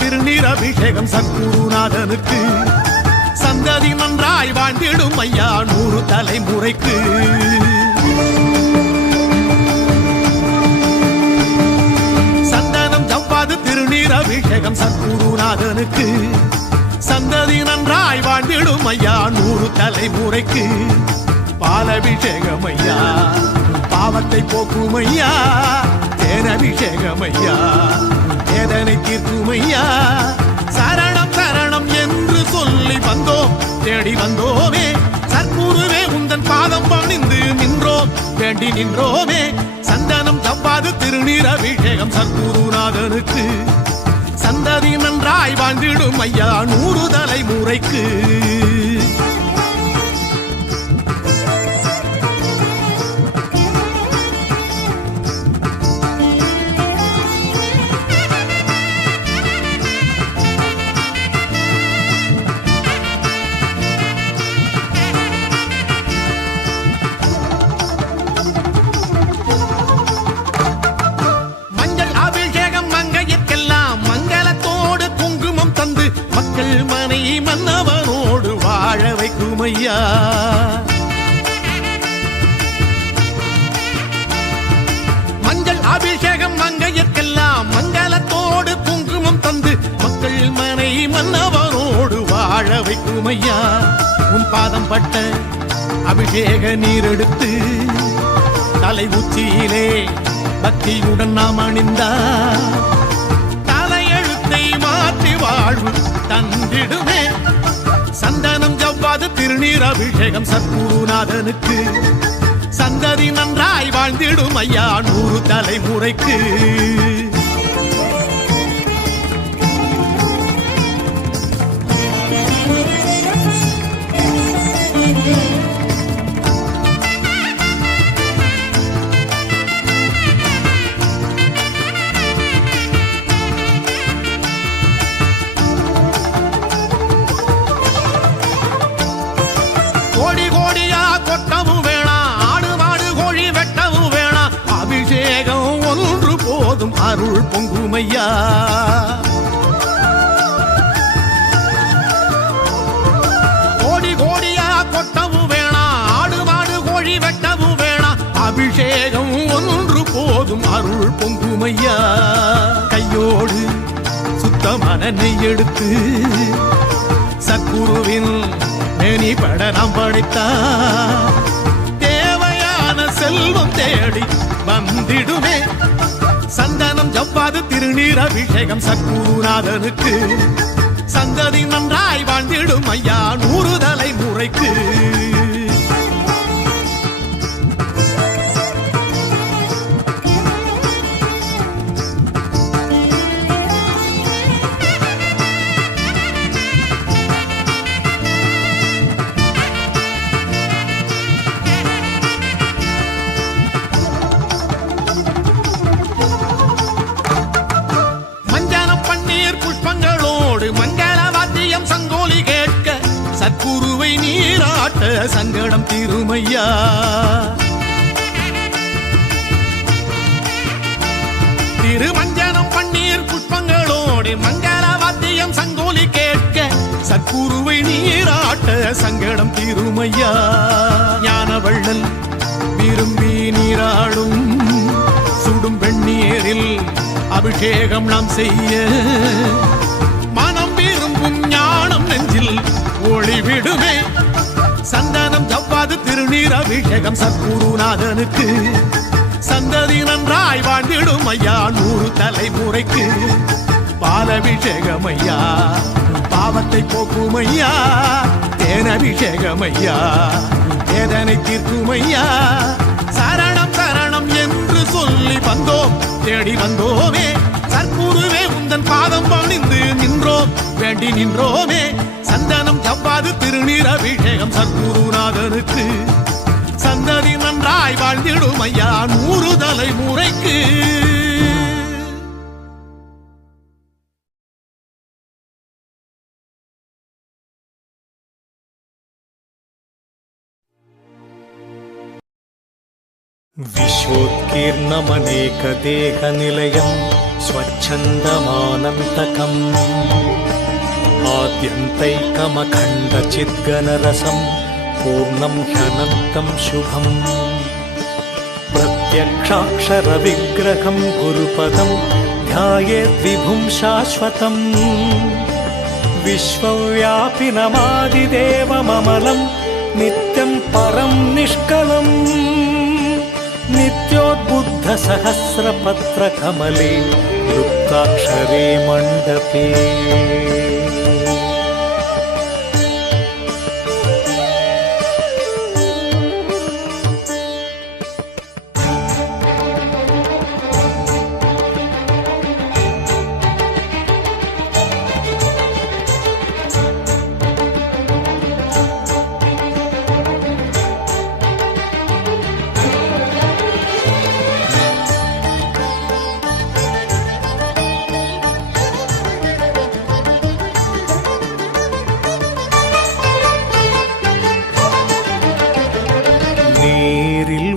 திருநீர் அபிஷேகம் சத்குருநாதனுக்கு சந்ததி நன்றாய் வாழ்ந்திடும் ஐயா 100 தலைமுறைக்கு. சந்தனம் ஜவ்வாது திருநீர் அபிஷேகம் சத்குருநாதனுக்கு சந்ததி நன்றாய் வாழ்ந்திடும் ஐயா 100 தலைமுறைக்கு. பாலபிஷேகம் ஐயா பாவத்தை போக்கும் ஐயா, தேனபிஷேகம் ஐயா வேதனை தீர்க்கும் ஐயா. சரணம் சரணம் என்று சொல்லி வந்தோம், தேடி வந்தோமே சத்குருவே உந்தன் பாதம் பணிந்து நின்றோம், வேண்டி நின்றோமே. சந்தனம் ஜவ்வாது திருநீர் அபிஷேகம் சத்குருநாதனுக்கு சந்ததி நன்றாய் வாழ்ந்திடும் ஐயா 100 தலைமுறைக்கு. மன்னவனோடு வாழ வைக்கும் ஐயா. மஞ்சள் அபிஷேகம் மங்கையர்க்கெல்லாம் மங்களத்தோடு குங்குமம் தந்து மக்கள் மனை மன்னவனோடு வாழ வைக்கும் ஐயா. உன் பாதம் பட்ட அபிஷேக நீர் எடுத்து தலை உச்சியிலே பக்தியுடன் நாம் அணிந்தார் தலையெழுத்தை மாற்றி வாழ்வு தந்திடுமே. சந்தனம் ஜவ்வாது திருநீர் அபிஷேகம் சத்குருநாதனுக்கு சந்ததி நன்றாய் வாழ்ந்திடும் ஐயா 100 தலைமுறைக்கு. அருள் பொங்குமையா. கோடி கோடியா கொட்டவும் வேணா, ஆடு மாடு கோழி வெட்டவும் வேணா, அபிஷேகம் ஒன்று போதும் அருள் பொங்குமையா. கையோடு சுத்தமான நெய் எடுத்து சத்குருவின் மேனி பட நாம் படைத்தா தேவையான செல்வம் தேடி வந்திடுமே. சந்தனம் ஜவ்வாது திருநீர் அபிஷேகம் சத்குருநாதனுக்கு சந்ததி நன்றாய் வாழ்ந்திடும் ஐயா 100 தலைமுறைக்கு. சத்குருவை நீராட்ட சங்கடம் தீருமையா. திருமஞ்சனம் பன்னீர் புஷ்பங்களோடு மங்கள வாத்தியம் சங்கோலி கேட்க சத்குருவை நீராட்ட சங்கடம் தீருமையா. ஞானவள்ளல் விரும்பி நீராடும் சுடும் வெண்ணீரில் அபிஷேகம் நாம் செய்ய மனம் விரும்பும் ஞானம் நெஞ்சில் ஒளிவிடுமே. சந்தனம் ஜவ்வாது திருநீர் அபிஷேகம் சத்குருநாதனுக்கு சந்ததி நன்றாய் வாழ்ந்திடும் ஐயா 100 தலைமுறைக்கு பாலபிஷேகம் ஐயா பாவத்தை போக்கும் ஐயா தேனபிஷேகம் ஐயா வேதனை தீர்க்கும் ஐயா சரணம் சரணம் என்று சொல்லி வந்தோம் தேடி வந்தோமே சர்க்குருவே உந்தன் பாதம் பணிந்து நின்றோம் வேண்டி நின்றோமே சந்தனம் ஜவ்வாது திருநீர் அபிஷேகம் சர்க்குருநாதனுக்கு சந்ததி நன்றாய் வாழ்ந்திடும் ஐயா 100 தலைமுறைக்கு. विश्वोत्कीर्णमनेकदेहनिलयं स्वच्छन्दमानन्तकम् आद्यन्तैकमखण्डचिद्गणरसं पूर्णं ह्यनन्तं शुभम् प्रत्यक्षाक्षरविग्रहं गुरुपदं ध्यायेद्विभुं शाश्वतम् विश्वव्यापिनमादिदेवममलं नित्यं परं निष्कलम् नित्योद्बुद्धसहस्रपत्रकमले लुप्ताक्षरे मण्डपे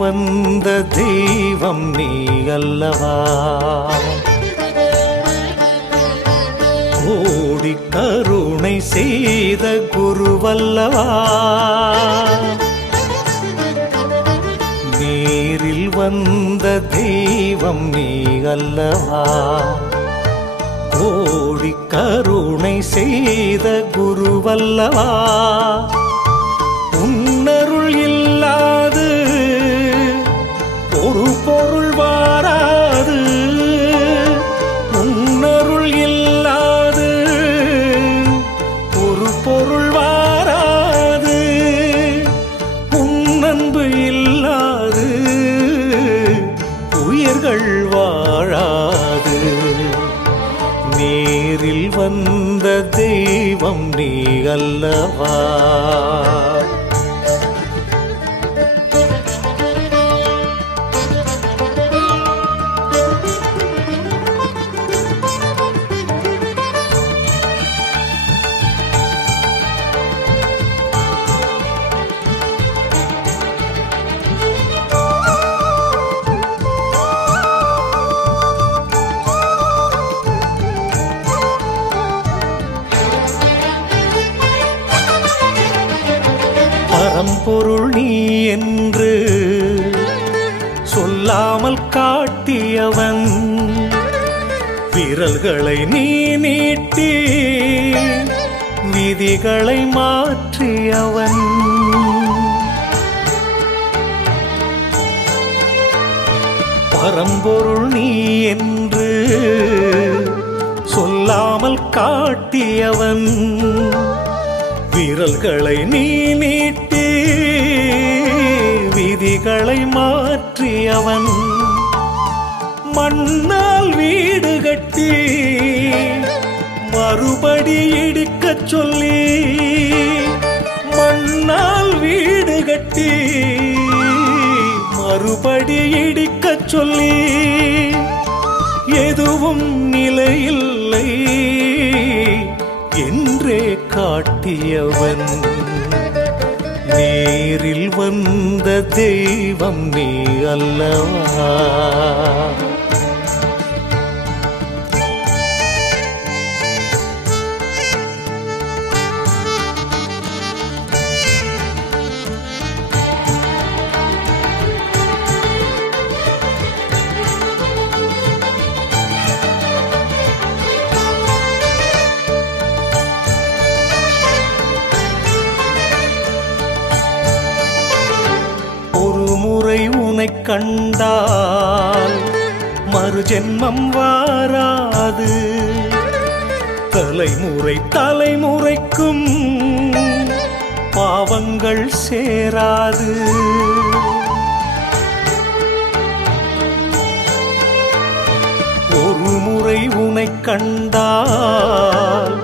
வந்த தெய்வம் நீ அல்லவா கோடி கருணை செய்த குருவல்லவா நேரில் வந்த தெய்வம் நீ அல்லவா கோடி கருணை செய்த குருவல்லவா உன்னருள் இல்லாது ஒரு பொருள் வாராது உன்னருள் இல்லாது ஒரு பொருள் வாராது உன்னன்பு இல்லாது உயிர்கள் வாழாது நேரில் வந்த தெய்வம் நீ அல்லவா பரம்பொருள் நீ என்று சொல்லாமல் காட்டியவன் விரல்களை நீ நீட்டி விதிகளை மாற்றியவன் பரம்பொருள் நீ என்று சொல்லாமல் காட்டியவன் விரல்களை நீ நீட்டி விதிகளை மாற்றியவன் மண்ணால் வீடு கட்டி மறுபடி இடிக்கச் சொல்லி மண்ணால் வீடு கட்டி மறுபடி இடிக்கச் சொல்லி எதுவும் நிலையில்லை என்றே காட்டியவன் நேரில் வந்த தெய்வம் நீ அல்லவா உன்னை கண்டால் மறுஜென்மம் வாராது. தலைமுறை தலைமுறைக்கும் பாவங்கள் சேராது. ஒரு முறை உன்னை கண்டால்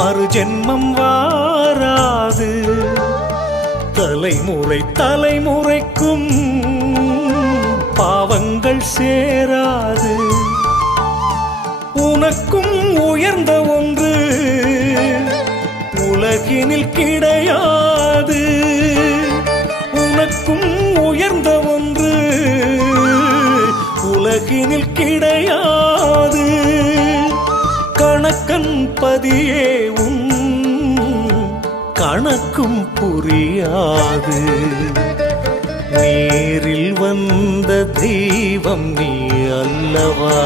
மறுஜென்மம் வாராது. தலைமுறை தலைமுறைக்கும் பாவங்கள் சேராது. உனக்கும் உயர்ந்த ஒன்று உலகினில் கிடையாது. உனக்கும் உயர்ந்த ஒன்று உலகினில் கிடையாது. கணக்கன் பதியே உன் கணக்கும் புரியாது. நேரில் வந்த தெய்வம் நீ அல்லவா?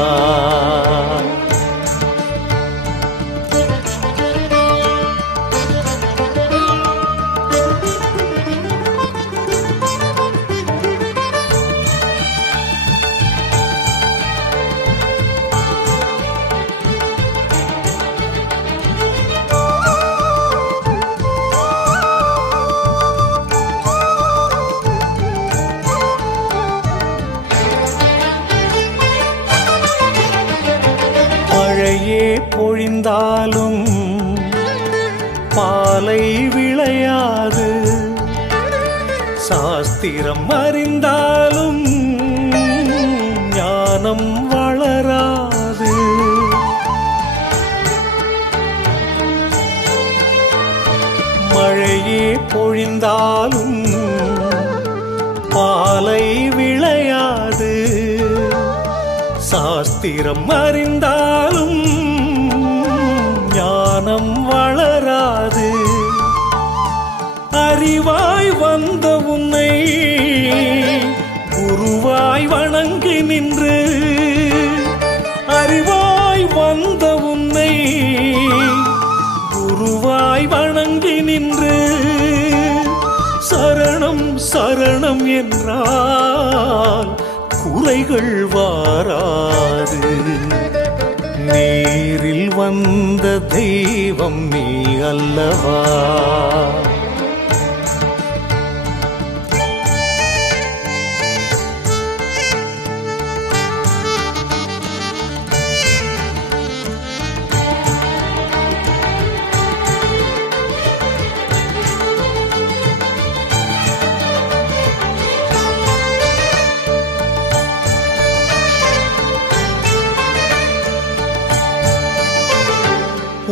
மழையே பொழிந்தாலும் பாலை விளையாது. சாஸ்திரம் அறிந்தாலும் ஞானம் வளராது. மழையே பொழிந்தாலும் பாலை விளையாது. சாஸ்திரம் அறிந்தாலும் ஞானம் வளராது. அறிவாய் வந்த உன்னை குருவாய் வணங்கி நின்று, அறிவாய் வந்த உன்னை குருவாய் வணங்கி நின்று, சரணம் சரணம் என்றால் குறைகள் வாராது. நேரில் வந்த தெய்வம் நீ அல்லவா?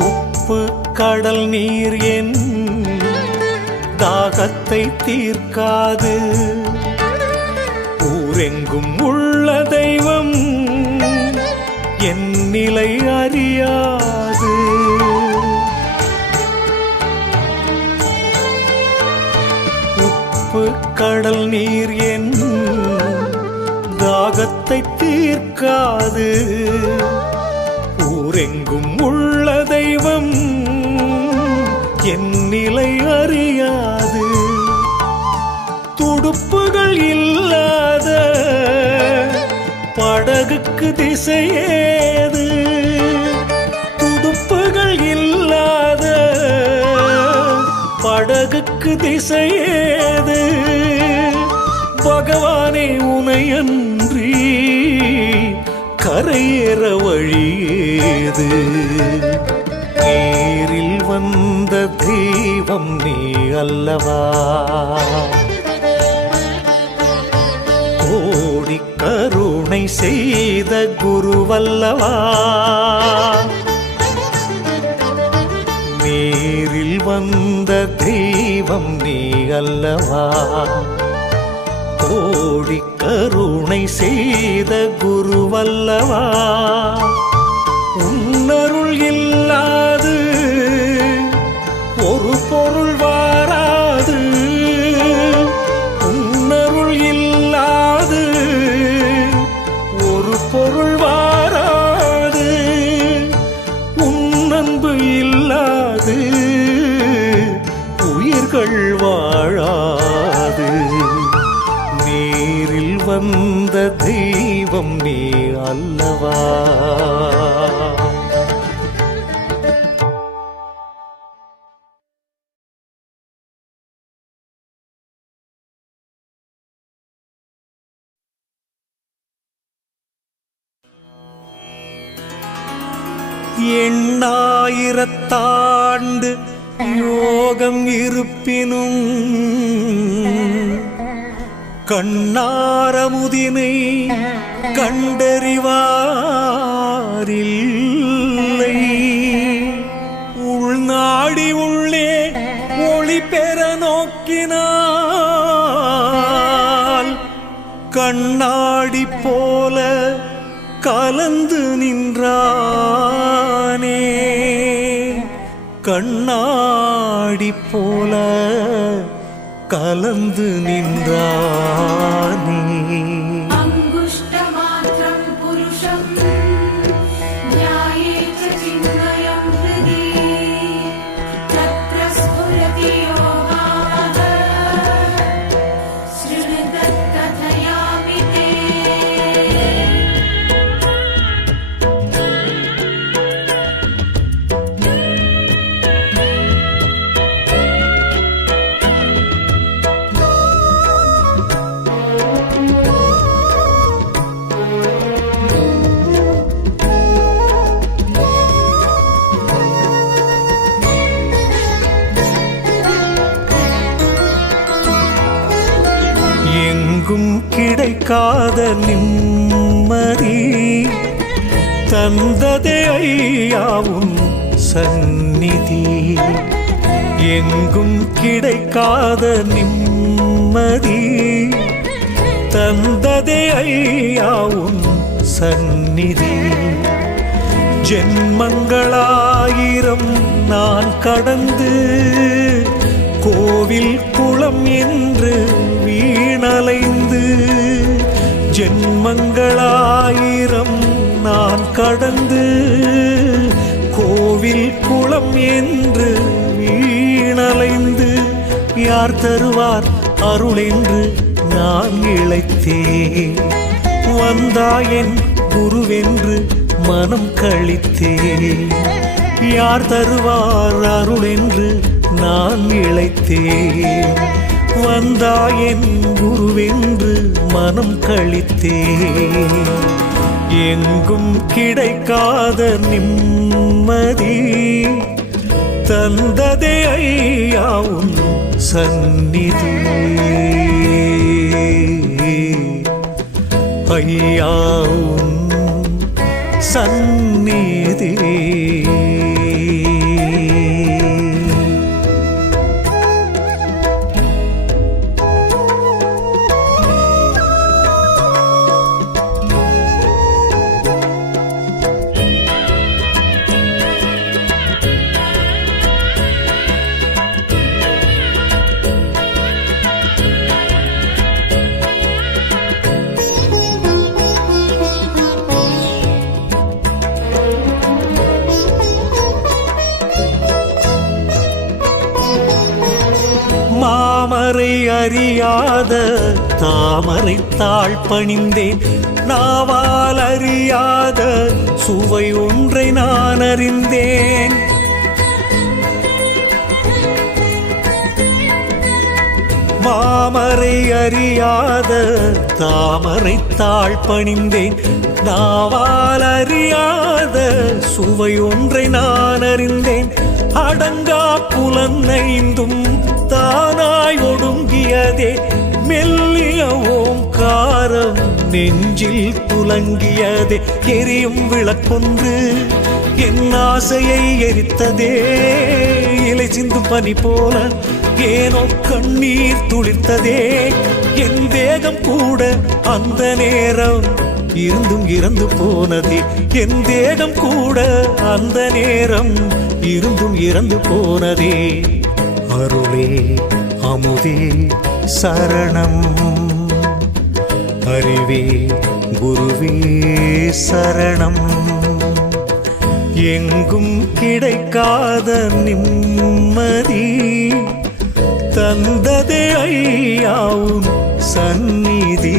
உப்பு கடல் நீர் என் தாகத்தை தீர்க்காது. ஊரெங்கும் உள்ள தெய்வம் என் நிலை அறியாது. உப்பு கடல் நீர் என் தாகத்தை தீர்க்காது. ஊரெங்கும் உள்ள தெய்வம் என் நிலை அறியாது. துடுப்புகள் இல்லாத படகுக்கு திசையேது. துடுப்புகள் இல்லாத படகுக்கு திசையேது. பகவானே உனையன்றி கரையேற வழியேது. நேரில் வந்த தெய்வம் நீ அல்லவா? கோடி கருணை செய்த குருவல்லவா? நேரில் வந்த தெய்வம் நீ அல்லவா? கோடி கருணை செய்த குருவல்லவா? உன்னருள் இல்லாது ஒரு பொருள் வாராது. உன்னருள் இல்லாது ஒரு பொருள் வாராது. உன்னன்பு இல்லாது உயிர்கள் வாழாது. நேரில் வந்த எண்ணாயிரத்தாண்டு யோகம் இருப்பினும் கண்ணாரமுதினை கண்டறிவாரில்லை. உள்நாடி உள்ளே ஒளி பெற நோக்கினால் கண்ணாடி போல கலந்து நின்றானே. கண்ணாடி போல கலந்து நின்றானே. அங்குஷ்டமாத்ரம் புருஷம் ஞாயேச்ச சின்மயம் ஹிருதி தத்ர ஸ்ஃபுரதி யோகாः ஸ்ருணு தத்கதயாமி தே. எங்கும் கிடைக்காத நிம்மதி தந்ததே ஐயாவும் சந்நிதி. எங்கும் கிடைக்காத நிம்மதி தந்ததே ஐயாவும் சந்நிதி. ஜென்மங்களாயிரம் நான் கடந்து கோவில் குளம் என்று வீணலைந்து. ஜென்மங்களாயிரம் நான் கடந்து கோவில் குளம் என்று வீணலைந்து. யார் தருவார் அருள் என்று நான் இழைத்தேன். வந்தாயன் குருவென்று மனம் கழித்தேன். யார் தருவார் அருள் என்று நான் இழைத்தேன். வந்தாயன் குருவென்று மனம் கழித்தேன். எங்கும் கிடைக்காத நிம்மதி தந்ததே ஐயாவும் சந்நிதி. ஐயாவும் சந்நிதி. மாமரை அறியாத தாமரை தாழ் பணிந்தேன். நாவால் அறியாத சுவை ஒன்றை நான் அறிந்தேன். மாமரை அறியாத தாமரை தாழ் பணிந்தேன். நாவால் அறியாத சுவை ஒன்றை நான் அறிந்தேன். அடங்கா புலனைந்தும் தானாய் ஒடுங்கியதே மெல்லிய ஓங்காரம் நெஞ்சில் துலங்கியதே. எரியும் விளக்கொன்று என் ஆசையை எரித்ததே. இலை சிந்தும் பனி போல ஏனோ கண்ணீர் துளிர்த்ததே. என் தேகம் கூட அந்த நேரம் இருந்தும் இறந்து போனதே. என் தேகம் கூட அந்த நேரம் இருந்தும் இறந்து போனதே. அருளே அமுதே சரணம். அறிவே குருவே சரணம். எங்கும் கிடைக்காத நிம்மதி தந்ததே ஐயாவும் சந்நிதி.